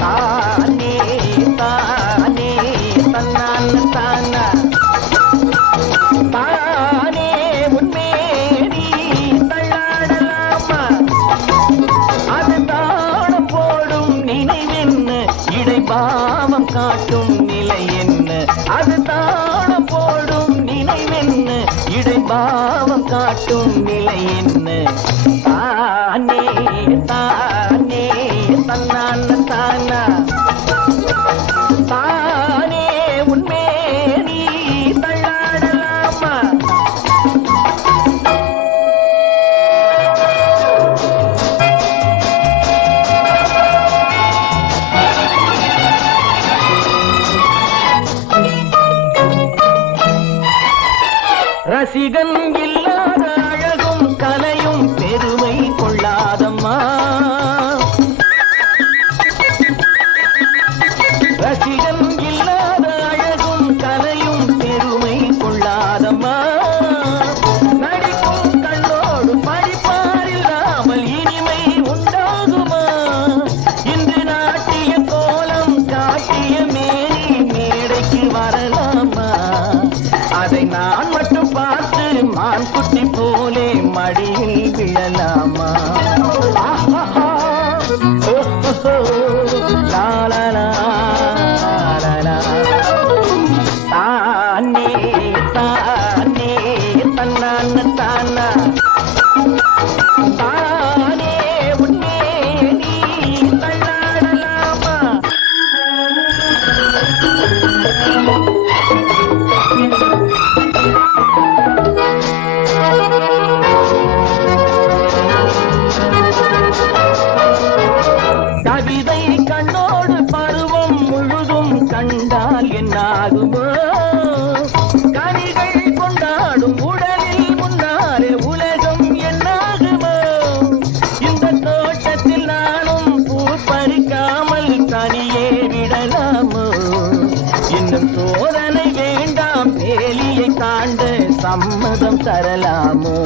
தானே தானே தன்னான் தானா தானே உன்மேரி தள்ளாடலாமா அது தானம் போடும் நினைவென்ன இடைபாவம் காட்டும் நிலை என்ன அது தானம் போடும் நினைவென்ன இடைபாவம் காட்டும் நிலை என்ன தானே தானே தன்னான் தானா தானே உன்மே நீ தள்ளாடலாமா ரசிகன் இல்லாத அழகும் கலையும் பெருமை கொள்ளாதம்மா ரசிகன் இல்லாத அழகும் கலையும் பெருமை கொள்ளாதம்மா நடிக்கும் கண்ணோடு படிப்பாரில்லாமல் இனிமை உண்டாகுமா இன்று நாட்டிய கோலம் காட்டிய மேனி மேடைக்கு வரலாமா அதை நான் மட்டும் பார்த்து மான் குட்டி போலே மடியில் விழலாமா லாலா தானே தானே தன்னான் தானா தானே உன்னே நீ தள்ளாடலாமா கவிதை கண்ணோடு பருவம் முழுதும் கண்டால் என்னாகுமோ கனிகள் கொண்டாடும் உடலில் முன்னாலே உலகம் என்னாகுமோ இந்த தோட்டத்தில் நானும் பூ பறிக்காமல் தனியே விடலாமோ இன்னும் சோதனை வேண்டாம் வேலியை தாண்ட சம்மதம் தரலாமோ